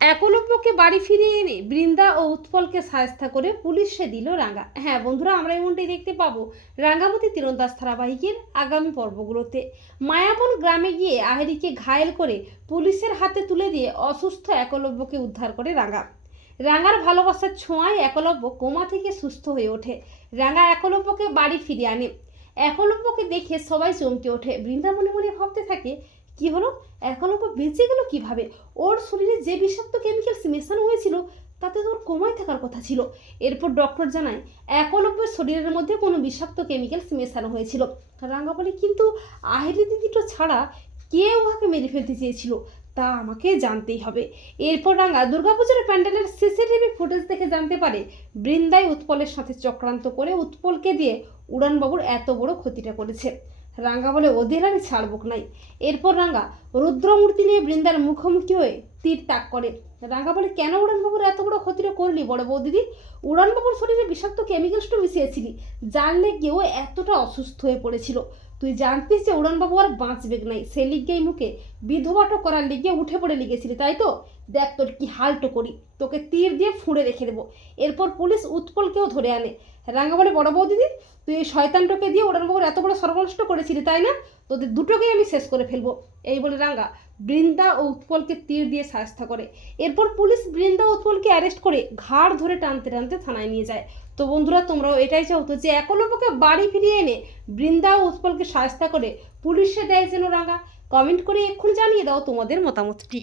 একলব্যকে বাড়ি ফিরিয়ে এনে বৃন্দা ও উৎপলকে সায়স্তা করে পুলিশে দিল রাঙ্গা হ্যাঁ বন্ধুরা, আমরা এমনটাই দেখতে পাবো রাঙ্গামতি তীরন্দাজ ধারাবাহিকের আগামী পর্বগুলোতে। মায়াবন গ্রামে গিয়ে আহেরিকে ঘায়েল করে পুলিশের হাতে তুলে দিয়ে অসুস্থ একলব্যকে উদ্ধার করে রাঙ্গা রাঙ্গার ভালোবাসার ছোঁয়ায় একলব্য কোমা থেকে সুস্থ হয়ে ওঠে। রাঙ্গা একলব্যকে বাড়ি ফিরিয়ে আনে। একলব্যকে দেখে সবাই চমকে ওঠে। বৃন্দা মনে মনে ভাবতে থাকে কি হলো? এখন একলব্য বেঁচে গেল কীভাবে? ওর শরীরে যে বিষাক্ত কেমিক্যালস মেশানো হয়েছিল, তাতে তো ওর কমায় থাকার কথা ছিল। এরপর ডক্টর জানায় এখন একলব্যের শরীরের মধ্যে কোনো বিষাক্ত কেমিক্যালস মেশানো হয়েছিল। রাঙ্গা বলে, কিন্তু আহেরি দিদিটা ছাড়া কে উহাকে মেরে ফেলতে চেয়েছিল। তা আমাকে জানতেই হবে। এরপর রাঙ্গা, দুর্গাপুজোর প্যান্ডেলের সিসিটিভি ফুটেজ দেখে জানতে পারে। বৃন্দাই উৎপলের সাথে চক্রান্ত করে উৎপলকে দিয়ে উড়ানবাবুর এত বড় ক্ষতিটা করেছে। রাঙ্গা বলে ওদের আমি ছাড়বুক নাই। এরপর রাঙ্গা রুদ্রমূর্তি নিয়ে বৃন্দার মুখোমুখি হয়ে তীর তাক করে। রাঙ্গা বলে, কেন উড়ানবাবুর এত বড় ক্ষতিটা করলি বড় বউ দিদি উড়ানবাবুর শরীরে বিষাক্ত কেমিক্যালসটা মিশিয়েছিলি। জানলে কেউ এতটা অসুস্থ হয়ে পড়েছিল। তুই জানতিস যে উড়ানবাবু আর বাঁচবে নাই? সে লিগেই মুখে বিধবাটো করার লিগে উঠে পড়ে লিগেছিলি, তাই তো? দেখ তোর কি হালটো করি তোকে তীর দিয়ে ফুঁড়ে রেখে দেবো। এরপর পুলিশ উৎপলকেও ধরে আনে। রাঙ্গা বলে বড় বৌদিদি, তুই এই শয়তানটাকে দিয়ে উড়ানবাবুর এত বড় সর্বনষ্ট করেছিলি, তাই না? তোদের দুটোকেই আমি শেষ করে ফেলব। এই বলে রাঙ্গা বৃন্দা ও উৎপলকে তীর দিয়ে সাহায্য করে। এরপর পুলিশ বৃন্দা ও উৎপলকে অ্যারেস্ট করে ঘাড় ধরে টানতে টানতে থানায় নিয়ে যায়। তো বন্ধুরা, তোমরাও এটাই চাও তো যে একলব্যকে বাড়ি ফিরিয়ে এনে বৃন্দা ও উৎপলকে সাহায্য করে পুলিশে দেয় যেন রাঙা। কমেন্ট করে এক্ষুনি জানিয়ে দাও তোমাদের মতামতটি।